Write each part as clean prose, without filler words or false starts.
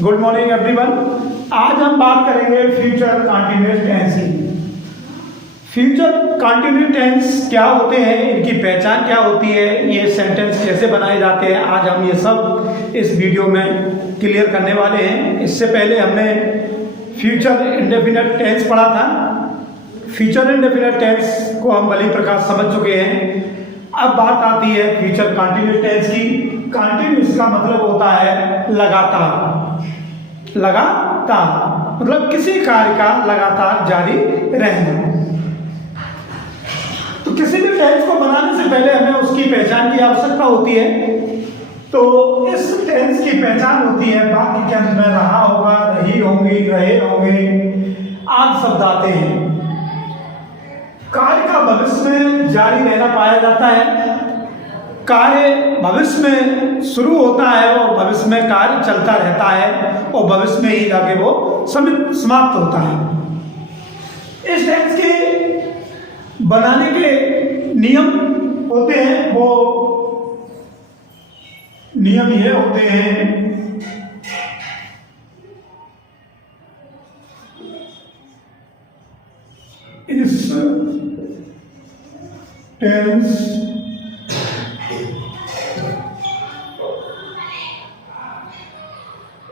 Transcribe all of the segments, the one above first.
Good morning everyone. आज हम बात करेंगे फ्यूचर कंटिन्यूअस टेंस की। फ्यूचर कंटिन्यूअस टेंस क्या होते हैं, इनकी पहचान क्या होती है, ये सेंटेंस कैसे बनाए जाते हैं, आज हम ये सब इस वीडियो में क्लियर करने वाले हैं। इससे पहले हमने फ्यूचर इंडेफिनिट टेंस पढ़ा था। फ्यूचर इंडेफिनिट टेंस को हम भली प्रकार समझ चुके हैं। अब बात आती है फ्यूचर कंटिन्यूअस टेंस की। कंटिन्यूअस का मतलब होता है लगातार। लगातार मतलब किसी कार्य का लगातार जारी रहना। तो किसी भी टेंस को बनाने से पहले हमें उसकी पहचान की आवश्यकता होती है। तो इस टेंस की पहचान होती है वाक्य के अंत में रहा होगा, रही होंगी, रहे होंगे आदि शब्द आते हैं। कार्य का भविष्य में जारी रहना पाया जाता है। कार्य भविष्य में शुरू होता है और भविष्य में कार्य चलता रहता है और भविष्य में ही जाके वो समाप्त होता है। इस टेंस के बनाने के नियम होते हैं, वो नियम ये होते हैं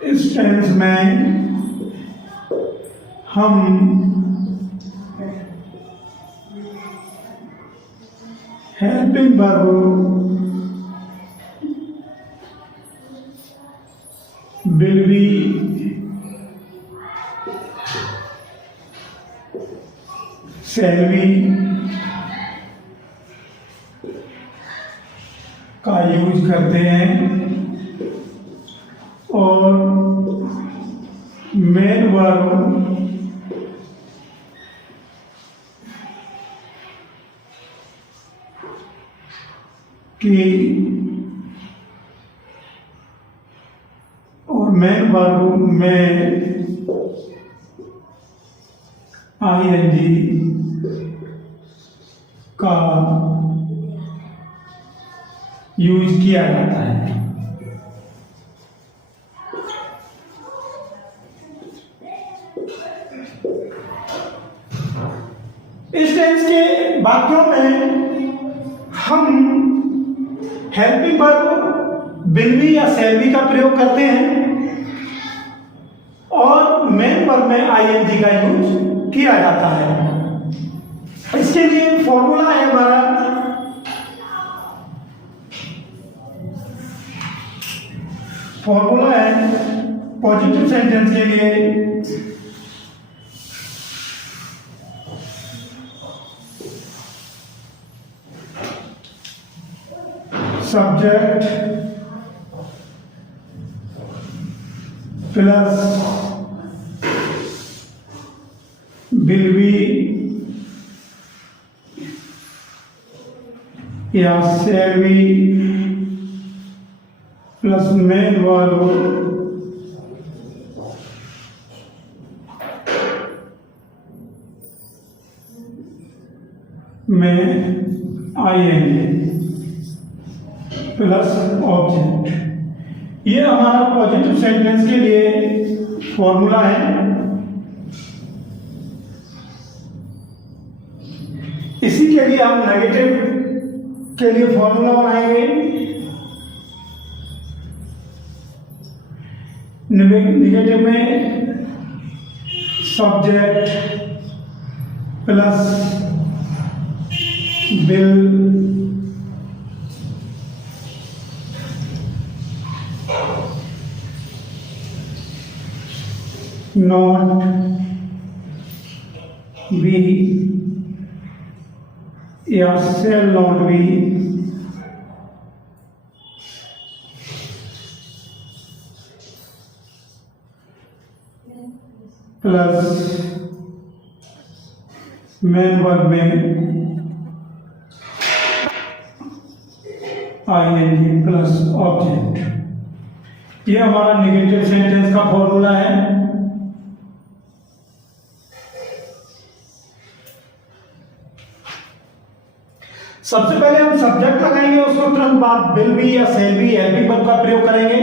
इस टेंस में हम helping verb will be shall be का यूज करते हैं और मेन वर्ब की और मेन वर्ब में ING का यूज किया जाता है। इस टेंस के वाक्यों में हम हेल्पिंग वर्ब विल बी या शैल बी का प्रयोग करते हैं और मेन वर्ब में ING का यूज किया जाता है। इसके लिए फॉर्मूला है हमारा पॉजिटिव सेंटेंस के लिए सब्जेक्ट प्लस विल बी या shall be plus main verb में ING प्लस ऑब्जेक्ट। ये हमारा पॉजिटिव सेंटेंस के लिए फॉर्मूला है। इसी के लिए हम नेगेटिव के लिए फॉर्मूला बनाएंगे। नेगेटिव में subject plus will not be या shall not be plus main verb में ING प्लस ऑब्जेक्ट। ये हमारा नेगेटिव सेंटेंस का फॉर्मूला है। सबसे पहले हम सब्जेक्ट लगाएंगे, उसको तुरंत बाद विल बी या शैल बी हेल्पिंग वर्ब का प्रयोग करेंगे।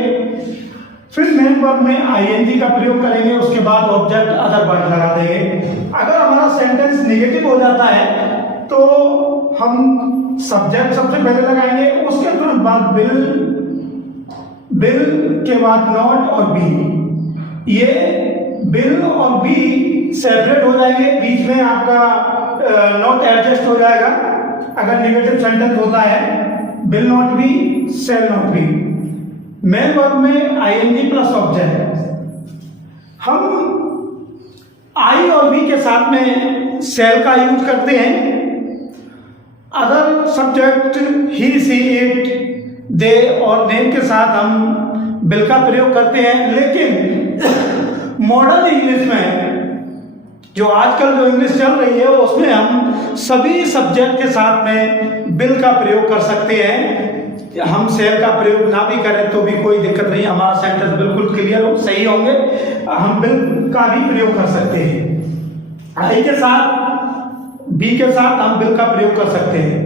फिर मेन वर्ब में आईएनजी का प्रयोग करेंगे, उसके बाद ऑब्जेक्ट अदर वर्ड लगा देंगे। अगर हमारा सेंटेंस नेगेटिव हो जाता है तो हम सब्जेक्ट सबसे पहले लगाएंगे, उसके तुरंत बाद बिल के बाद नॉट और बी। ये बिल और बी सेपरेट हो जाएंगे, बीच में आपका नॉट एडजस्ट हो जाएगा अगर नेगेटिव सेंटेंस होता है। Will not be, shall not be. Main verb में आईएनजी प्लस ऑब्जेक्ट। हम आई और बी के साथ में सेल का यूज करते हैं। Other subject he, she, it, they और नेम के साथ हम बिल का प्रयोग करते हैं। लेकिन मॉडर्न इंग्लिश में, जो आजकल जो इंग्लिश चल रही है, उसमें हम सभी सब्जेक्ट के साथ में बिल का प्रयोग कर सकते हैं। हम सेल का प्रयोग ना भी करें तो भी कोई दिक्कत नहीं, हमारा सेंटेंस बिल्कुल क्लियर हो, सही होंगे। हम बिल का भी प्रयोग कर सकते हैं। आई के साथ, बी के साथ हम बिल का प्रयोग कर सकते हैं।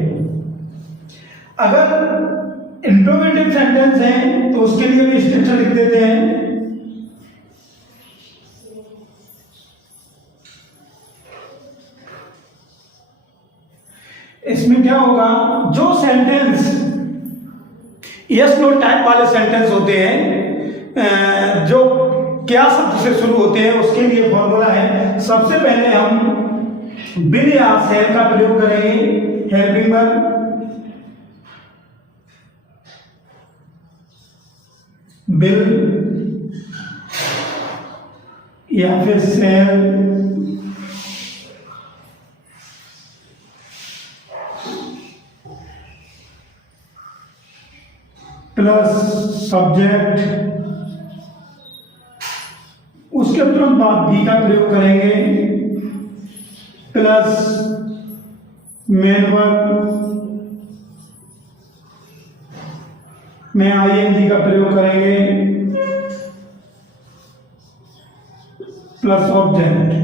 अगर इंट्रोगेटिव सेंटेंस है तो उसके लिए भी स्ट्रक्चर लिख देते हैं। इसमें क्या होगा, जो सेंटेंस यस नो टाइप वाले सेंटेंस होते हैं, जो क्या शब्द से शुरू होते हैं, उसके लिए फॉर्मूला है। सबसे पहले हम बिल या सेल का प्रयोग करेंगे। हेल्पिंग वर्ब, बिल या फिर सेल प्लस सब्जेक्ट, उसके तुरंत बाद बी का प्रयोग करेंगे, प्लस मेन वर्ब में आईएनजी का प्रयोग करेंगे, प्लस ऑब्जेक्ट।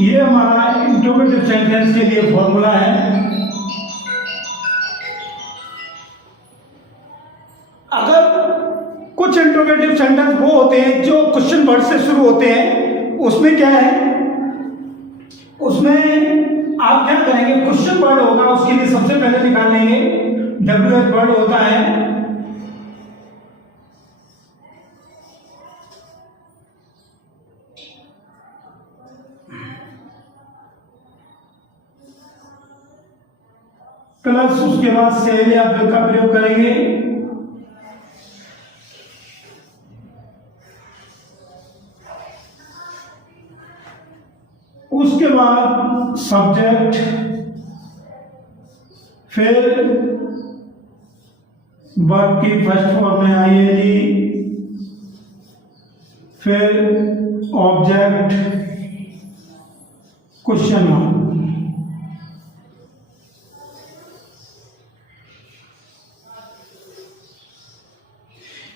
ये हमारा इंट्रोगेटिव सेंटेंस के लिए फॉर्मूला है। अगर कुछ इंट्रोगेटिव सेंटेंस वो होते हैं जो क्वेश्चन वर्ड से शुरू होते हैं, उसमें क्या है, उसमें आप क्या करेंगे, क्वेश्चन वर्ड होगा, उसके लिए सबसे पहले निकाल लेंगे WH वर्ड होता है। प्लस उसके बाद सेल या बिल का प्रयोग करेंगे। उसके बाद सब्जेक्ट, फिर वर्ब की फर्स्ट फॉर्म में आईएनजी, फिर ऑब्जेक्ट, क्वेश्चन मार्क।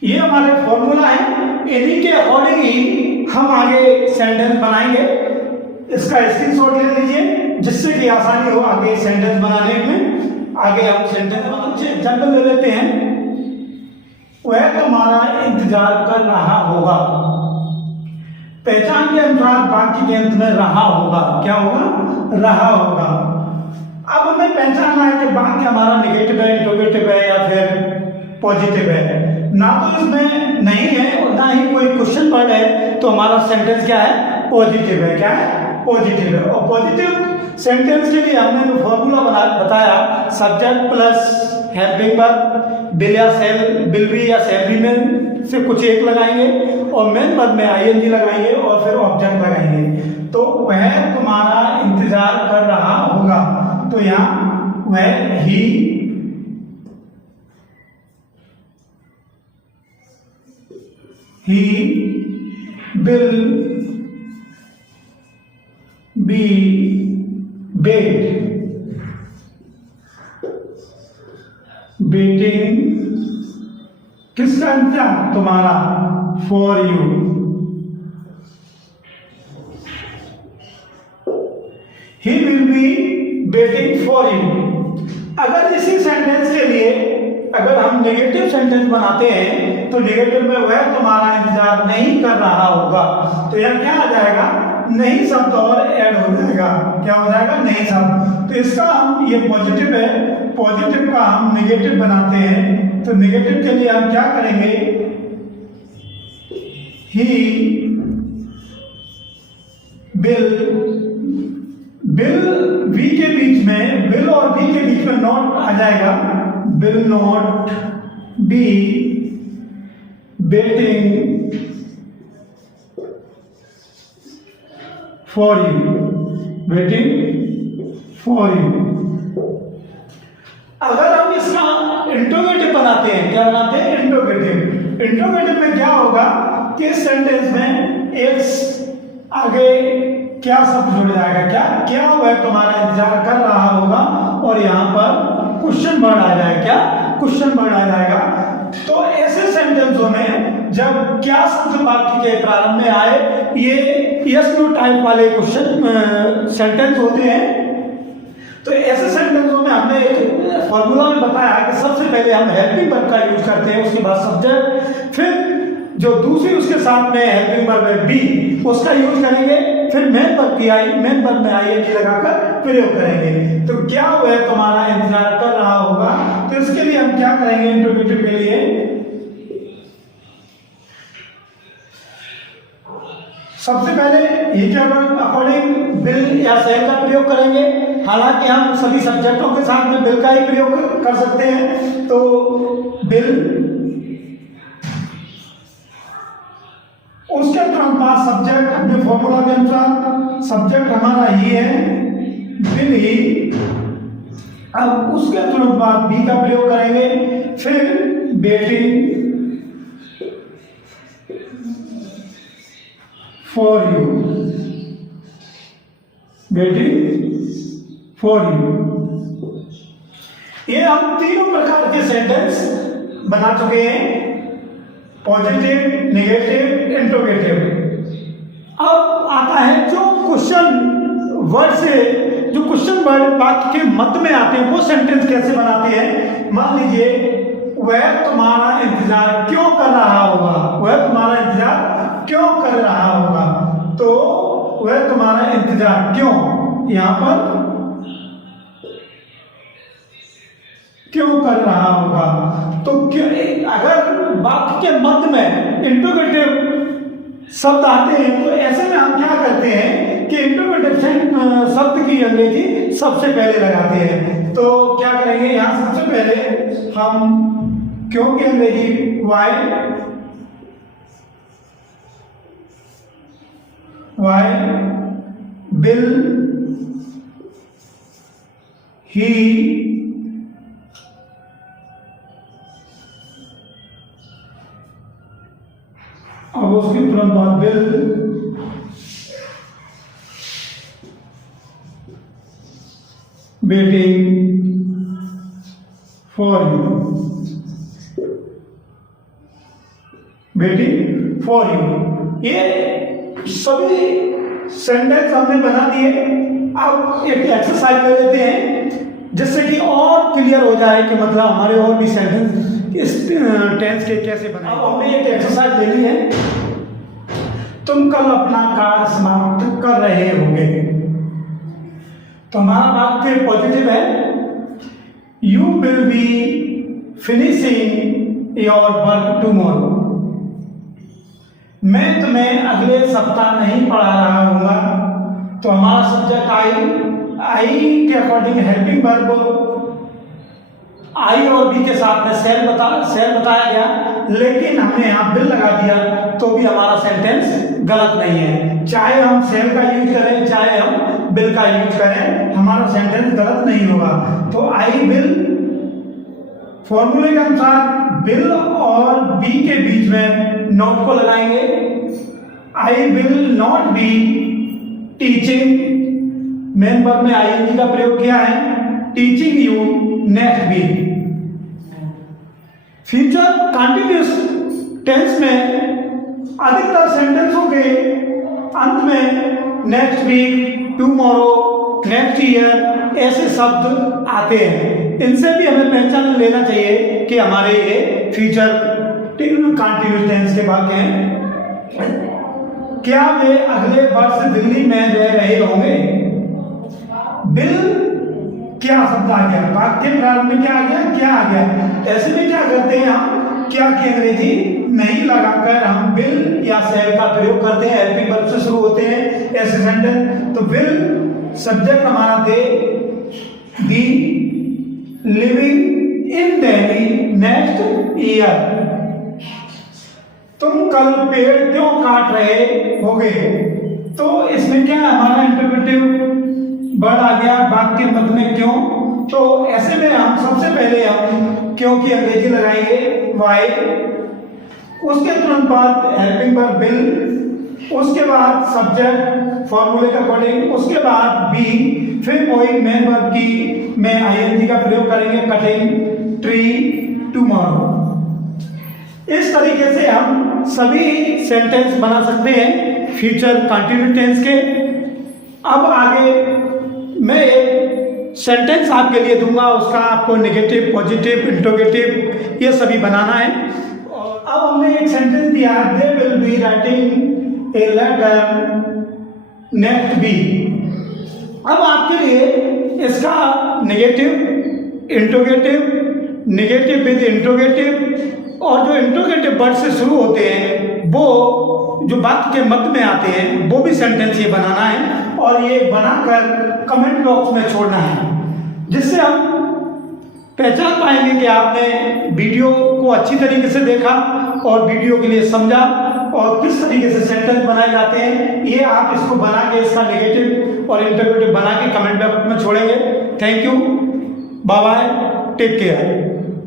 ये हमारे फॉर्मूला है, इन्हीं के अकॉर्डिंग ही हम आगे सेंटेंस बनाएंगे। इसका स्क्रीनशॉट ले लीजिए जिससे कि आसानी हो आगे सेंटेंस बनाने में। आगे हम सेंटेंस एग्जाम्पल ले लेते हैं। वह तुम्हारा इंतजार कर रहा होगा, पहचान के अनुसार बाकी के अंत में रहा होगा। क्या होगा, रहा होगा। अब हमें पहचानना है कि बाकी हमारा नेगेटिव है, इंट्रोगेटिव है या फिर पॉजिटिव है। ना तो इसमें नहीं है और ना ही कोई क्वेश्चन वर्ड है, तो हमारा सेंटेंस क्या है, पॉजिटिव है। क्या है, पॉजिटिव है। और पॉजिटिव सेंटेंस के लिए हमने जो फॉर्मूला बताया, subject plus helping verb, bill या सेल, बिल भी या सेल भी में से कुछ एक लगाएंगे और मेन वर्ब में आईएनजी लगाएंगे और फिर ऑब्जेक्ट लगाएंगे। तो वह तुम्हारा इंतजार कर रहा होगा, तो यहाँ वह ही will be waiting किसका इंतजार, तुम्हारा, for you। he will be waiting for you। अगर इसी सेंटेंस के लिए अगर हम नेगेटिव सेंटेंस बनाते हैं तो नेगेटिव में वह तुम्हारा इंतजार नहीं कर रहा होगा, तो यहाँ क्या आ जाएगा, नहीं शब्द और ऐड हो जाएगा। क्या हो जाएगा, नहीं शब्द। तो इसका हम, ये पॉजिटिव है, पॉजिटिव का हम नेगेटिव बनाते हैं, तो नेगेटिव के लिए हम क्या करेंगे, ही बिल वी के बीच में, बिल और बी के बीच में नॉट आ जाएगा, bill not be waiting for you, waiting for you. अगर हम इसका इंट्रोगेटिव बनाते हैं, क्या बनाते हैं, इंट्रोगेटिव। इंट्रोगेटिव में क्या होगा कि इस सेंटेंस में एक आगे क्या शब्द जुड़ जाएगा, क्या वह तुम्हारा इंतजार कर रहा होगा, और यहाँ पर क्वेश्चन वर्ड आ जाएगा, क्या क्वेश्चन वर्ड आ जाएगा। तो ऐसे सेंटेंसों में जब क्या शब्द वाक्य के प्रारंभ में आए, ये यस नो टाइप वाले क्वेश्चन सेंटेंस होते हैं। तो ऐसे सेंटेंसों में हमने एक फॉर्मूला में बताया कि सबसे पहले हम हेल्पिंग वर्ब का यूज करते हैं, उसके बाद सब्जेक्ट, फिर जो दूसरी उसके साथ में हेल्पिंग वर्ब है बी, उसका यूज करेंगे, फिर मेन वर्ब की आई, मेन वर्ब में आईएनजी लगाकर प्रयोग करेंगे। तो क्या हुआ तुम्हारा इंतजार कर रहा होगा, तो इसके लिए हम क्या करेंगे, इंट्रोगेटिव के लिए सबसे पहले ये क्या अकॉर्डिंग बिल या सेल का प्रयोग करेंगे। हालांकि हम सभी सब्जेक्टों के साथ में बिल का ही प्रयोग कर सकते हैं। तो बिल, उसके तुरंत बाद सब्जेक्ट, अपने फॉर्मूला के अनुसार सब्जेक्ट हमारा ही है, बिल ही। अब उसके तुरंत बाद बी का प्रयोग करेंगे, फिर waiting for you, waiting for you. ये हम तीनों प्रकार के सेंटेंस बना चुके हैं, पॉजिटिव, नेगेटिव, इंट्रोगेटिव। अब आता है जो क्वेश्चन वर्ड से, जो क्वेश्चन वर्ड वाक्य के मध्य में आते हैं, वो सेंटेंस कैसे बनाते हैं। मान लीजिए वह तुम्हारा इंतजार क्यों कर रहा होगा, वह तुम्हारा इंतजार क्यों कर रहा होगा, तो वह तुम्हारा इंतजार क्यों, यहां पर क्यों कर रहा होगा। तो अगर वाक्य के मध्य में इंट्रोगेटिव शब्द आते हैं, तो ऐसे में हम क्या करते हैं कि इंट्रोगेटिव शब्द की अंग्रेजी सबसे पहले लगाते हैं। तो क्या करेंगे, यहां सबसे पहले हम क्यों की अंग्रेजी वाई बिल ही अब उसके तुरंत बाद bill waiting for you, waiting for you. ये सभी सेंटेंस हमने बना दिए। अब एक एक्सरसाइज ले लेते हैं जिससे कि और क्लियर हो जाए कि मतलब हमारे और भी सेंटेंस इस टेंस के कैसे बनाए। अब हमने एक एक्सरसाइज ले ली है। तुम कल अपना कार्य समाप्त कर रहे होंगे, तो हमारा वाक्य पॉजिटिव है, you will be finishing your work tomorrow. मैं तुम्हें अगले सप्ताह नहीं पढ़ा रहा हूँ, तो हमारा सब्जेक्ट आई के अकॉर्डिंग हेल्पिंग वर्ब आई और बी के साथ में सेल बताया गया, लेकिन हमने यहाँ बिल लगा दिया तो भी हमारा सेंटेंस गलत नहीं है। चाहे हम सेल का यूज करें, चाहे हम बिल का यूज करें, हमारा सेंटेंस गलत नहीं होगा। तो आई बिल, फॉर्मूले के अनुसार बिल और बी के बीच में नॉट को लगाएंगे। I will not be teaching, main verb में आईएनजी का प्रयोग किया है, teaching you next week. Future continuous tense में अधिकतर सेंटेंसों के अंत में next week, tomorrow, next year ऐसे शब्द आते हैं। इनसे भी हमें पहचान लेना चाहिए कि हमारे ये फ्यूचर कंटिन्यूअस टेंस के वाक्य हैं। क्या वे अगले वर्ष दिल्ली में रह रहे होंगे? बिल क्या शब्द आ गया, वाक्य प्रारंभ में क्या आ गया, क्या आ गया। ऐसे में क्या करते हैं हम, क्या की अंग्रेजी नहीं लगाकर हम विल या शैल का प्रयोग करते हैं। हेल्पिंग वर्ब से शुरू होते हैं ऐसे सेंटेंस। तो विल सब्जेक्ट हमारा they, be living in Delhi next year. तुम कल पेड़ क्यों काट रहे होगे? तो इसमें क्या हमारा इंटरप्रेटिव वर्ड आ गया वाक्य मध्य में क्यों। तो ऐसे में हम सबसे पहले हम क्यों की अंग्रेजी लगाएंगे वाई, उसके तुरंत बाद हेल्पिंग वर्ब विल, उसके बाद सब्जेक्ट फॉर्मूले के अकॉर्डिंग, उसके बाद बी, फिर वही मेन वर्ब की में आईएनजी का प्रयोग करेंगे, कटिंग ट्री टुमारो। इस तरीके से हम सभी सेंटेंस बना सकते हैं फ्यूचर कंटिन्यूअस टेंस के। अब आगे मैं एक सेंटेंस आपके लिए दूंगा, उसका आपको नेगेटिव, पॉजिटिव, इंट्रोगेटिव ये सभी बनाना है। और अब हमने एक सेंटेंस दिया, they will be writing a letter next week. अब आपके लिए इसका negative, interrogative, negative with interrogative और जो इंट्रोगेटिव वर्ड से शुरू होते हैं वो जो वाक्य के मध्य में आते हैं वो भी सेंटेंस ये बनाना है और ये बनाकर कमेंट बॉक्स में छोड़ना है, जिससे हम पहचान पाएंगे कि आपने वीडियो को अच्छी तरीके से देखा और वीडियो के लिए समझा और किस तरीके से सेंटेंस बनाए जाते हैं। ये आप इसको बना के इसका नेगेटिव और इंटरप्रेटिव बना के कमेंट बॉक्स में छोड़ेंगे। Thank you, bye bye, take care.